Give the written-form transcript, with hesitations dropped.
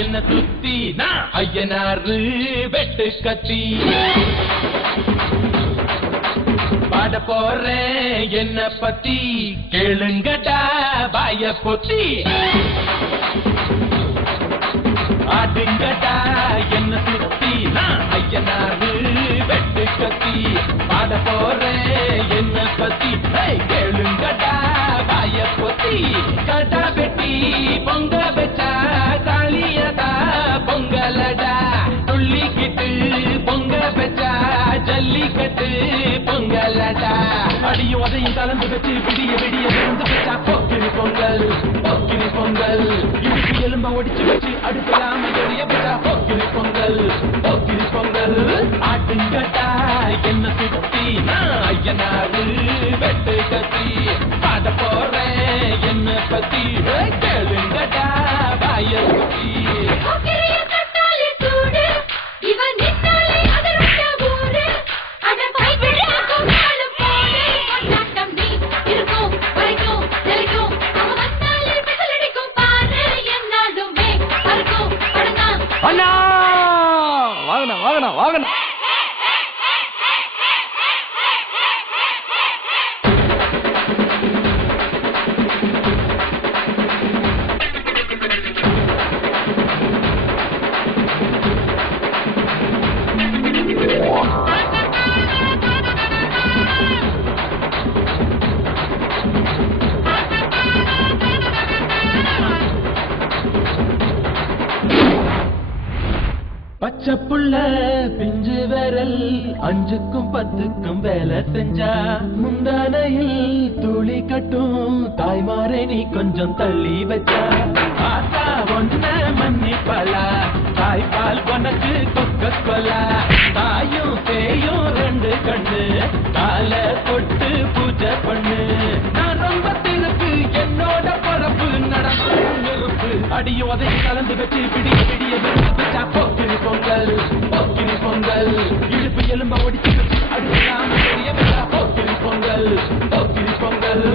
என்ன சுத்தி நான் ஐயனாரு வெட்டு கத்தி பாட போறேன் என்ன பத்தி கேளுங்கடா வாய பொத்தி ஆடுங்கடா என்ன சுத்தி நான் ஐயனாரு வெட்டு கத்தி பாட போறேன் என்ன பத்தி கேளுங்கடா வாய பொத்தி கடா வெட்டி பொங்க வச்சா காளியதா பொங்கலடா துள்ளிக்கிட்டு பொங்க வச்சா ஜல்லிக்கட்டு பொங்கலடா அடியும் அதையும் கலந்து வச்சு விடிய விடிய விழுந்து வச்சா போக்கிரி பொங்கல் போக்கிரி பொங்கல் இடுப்பு எலும்ப ஒடிச்சு வச்சு அடுப்பலாம எரிய வச்சா போக்கிரி பொங்கல் போக்கிரி பொங்கல் ஆட்டுங்கட்டா என்ன சுத்தி நான் ஐயனாரு வெட்டு கத்தி பாட போறேன் என்ன பத்தி கேளுங்கட்டா வாய சுத்தி வாங்கண்ணா வாங்கண்ணா பச்சை புள்ள பிஞ்சு விரல் 5க்கும் 10க்கும் வேலை செஞ்சா முந்தானையில் துளி கட்டும் தாய்மாரே நீ கொஞ்சம் தள்ளி வச்சா ஆத்தா ஒன்ன மன்னிப்பலா தாய்ப்பால் உனக்கு கொக்க கொலா தாயும் சேயும் 2 கண்ணு கால தொட்டு பூஜை பண்ணு நான் ரொம்ப திருப்பு என்னோட பரப்பு நடப்பு நெருப்பு அடியும் அதை கலந்து வச்சு விடிய விடிய வச்சா போக்கிரி பொங்கல் போக்கிரி பொங்கல் இடுப்பு எலும்ப ஒடிச்சு வச்சு அடுப்பலாம பெரிய வச்சா போக்கிரி பொங்கல் போக்கிரி பொங்கல்